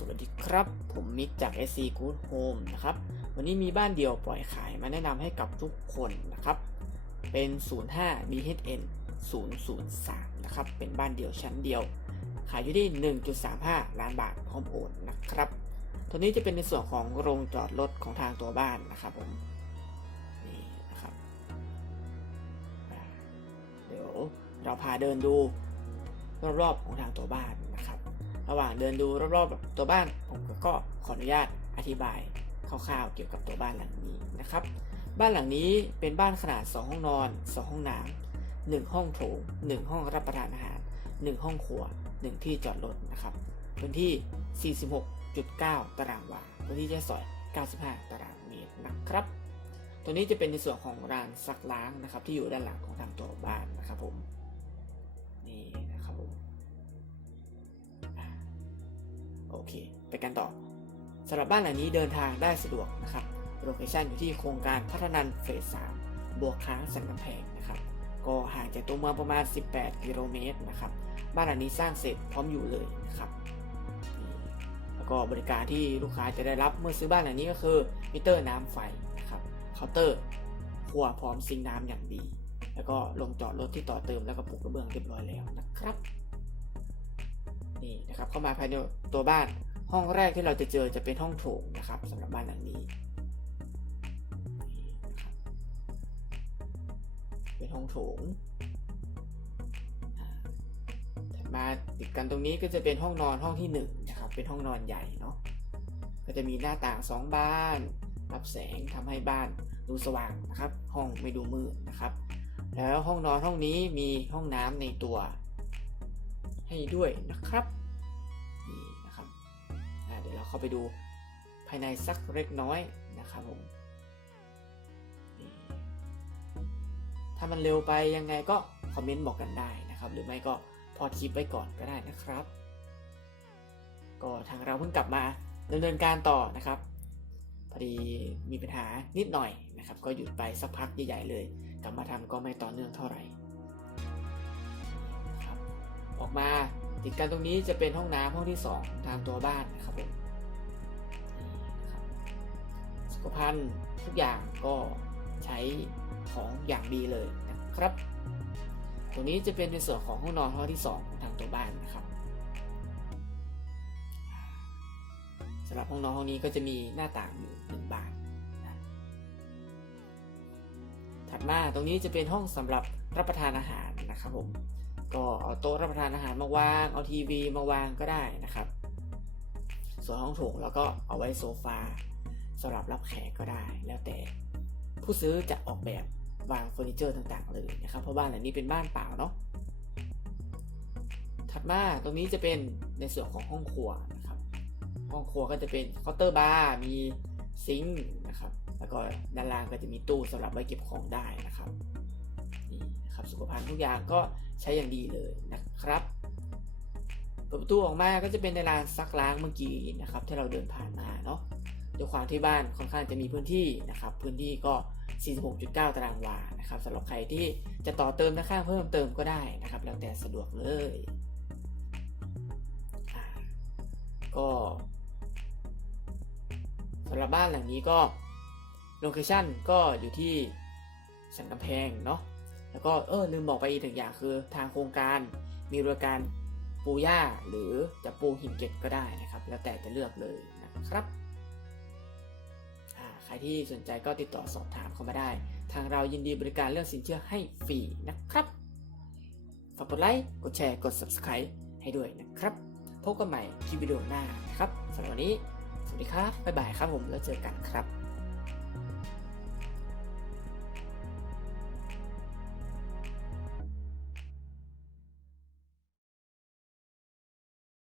สวัสดีครับ ผมมิกจาก SC Good Home นะครับ วันนี้มีบ้านเดียวปล่อยขายมาแนะนำให้กับทุกคนนะครับ เป็น 05 BHN 003 นะครับ เป็นบ้านเดียวชั้นเดียว ขายอยู่ที่ 1.35 ล้านบาทพร้อมโอนนะครับ ตัวนี้จะเป็นในส่วนของโรงจอดรถของทางตัวบ้านนะครับผม นี่นะครับ เดี๋ยวเราพาเดินดูรอบๆของทางตัวบ้านนะครับ ระหว่างเดินดูรอบๆตัวบ้าน ผมก็ขออนุญาตอธิบายคร่าวๆเกี่ยวกับตัวบ้านหลังนี้นะครับ บ้านหลังนี้เป็นบ้านขนาด 2 ห้องนอน 2 ห้องน้ำ1ห้องโถง 1 ห้องรับประทานอาหาร 1 ห้องครัว 1 ที่จอดรถนะครับพื้นที่ 46.9 ตารางวาพื้นที่ใช้สอย 95 ตารางเมตรนะครับ ตัวนี้จะเป็นในส่วนของร้านซักล้างนะครับที่อยู่ด้านหลังของทางตัวบ้านนะครับผม เค ไปกันต่อสำหรับบ้านหลังนี้เดินทางได้สะดวกนะครับโลเคชันอยู่ที่โครงการพัฒนันเฟส3บวกค้างสันกำแพงนะครับก็ห่างจากตัวเมืองประมาณ 18 กิโลเมตรนะครับบ้านหลังนี้สร้างเสร็จพร้อมอยู่เลยนะครับแล้วก็บริการที่ลูกค้าจะได้รับเมื่อซื้อบ้านหลังนี้ก็คือมิเตอร์น้ำไฟนะครับเคาน์เตอร์ครัวพร้อมซิงค์น้ำอย่างดี แล้วก็ลงจอดรถที่ต่อเติมแล้วก็ปลูกกระเบื้องเรียบร้อยแล้วนะครับ นี่นะครับเข้ามาภายในตัวบ้านห้องแรกที่เราจะเจอจะเป็นห้องโถงนะครับสำหรับบ้านหลังนี้ เป็นห้องโถงถัดมาติดกันตรงนี้ก็จะเป็นห้องนอนห้องที่หนึ่งนะครับเป็นห้องนอนใหญ่เนาะก็จะมีหน้าต่างสองบาน รับแสงทำให้บ้านดูสว่างนะครับ ห้องไม่ดูมืดนะครับ แล้วห้องนอนห้องนี้มีห้องน้ำในตัว ให้ด้วยนะครับนี่นะครับเดี๋ยวเราเข้าไปดูภายในสักเล็กน้อยนะครับผมถ้ามันเร็วไปยังไงก็คอมเมนต์บอกกันได้นะครับ หรือไม่ก็พอดคลิปไว้ก่อนก็ได้นะครับ ก็ทางเราเพิ่งกลับมาดำเนินการต่อนะครับพอดีมีปัญหานิดหน่อยนะครับ ก็หยุดไปสักพักใหญ่ๆเลย กลับมาทำก็ไม่ต่อเนื่องเท่าไหร่ ออกมาติดกันตรงนี้จะเป็นห้องน้ำห้องที่ 2 ทางตัวบ้านนะครับผมนี่นสุขภัณฑ์ทุกอย่างก็ใช้ของอย่างดีเลยนะครับตรงนี้จะเป็นในส่วนของห้องนอนห้องที่2ของทางตัวบ้านนะครับสำหรับห้องนอนห้องนี้ก็จะมีหน้าต่างอยู่หนึ่งบานถัดมาตรงนี้จะเป็นห้องสำหรับรับประทานอาหารนะครับผม ก็เอาโต๊ะรับประทานอาหารมาวาง เอาทีวีมาวางก็ได้นะครับ ส่วนห้องโถงแล้วก็เอาไว้โซฟาสำหรับรับแขกก็ได้ แล้วแต่ผู้ซื้อจะออกแบบวางเฟอร์นิเจอร์ต่าง ๆ เลยนะครับ เพราะบ้านหลังนี้เป็นบ้านเปล่าเนาะถัดมาตรงนี้จะเป็นในส่วนของห้องครัวนะครับ ห้องครัวก็จะเป็นเคาน์เตอร์บาร์มีซิงค์นะครับ แล้วก็ด้านล่างก็จะมีตู้สำหรับไว้เก็บของได้นะครับ นะครับสุขภัณฑ์ทุกอย่างก็ใช้อย่างดีเลยนะครับเปิดประตูออกมาก็จะเป็นในลานซักล้างเมื่อกี้นะครับ ที่เราเดินผ่านมาเนาะด้วยความที่บ้านค่อนข้างจะมีพื้นที่นะครับ พื้นที่ก็ 46.9 ตารางวานะครับสำหรับใครที่จะต่อเติมด้านข้างเพิ่มเติมก็ได้นะครับ แล้วแต่สะดวกเลย ก็สำหรับบ้านหลังนี้ก็โลเคชั่นก็อยู่ที่สันกำแพงเนาะ แล้วก็เออลืมบอกไปอีกหนึ่งอย่างคือทางโครงการมีบริการปูหญ้าหรือจะปูหินเก็บก็ได้นะครับ แล้วแต่จะเลือกเลยนะครับใครที่สนใจก็ติดต่อสอบถามเข้ามาได้ ทางเรายินดีบริการเรื่องสินเชื่อให้ฟรีนะครับฝากกดไลค์กดแชร์กด subscribe ให้ด้วยนะครับ พบกันใหม่คลิปวิดีโอหน้านะครับสำหรับวันนี้ สวัสดีครับ บ๊ายบายครับผมแล้วเจอกันครับ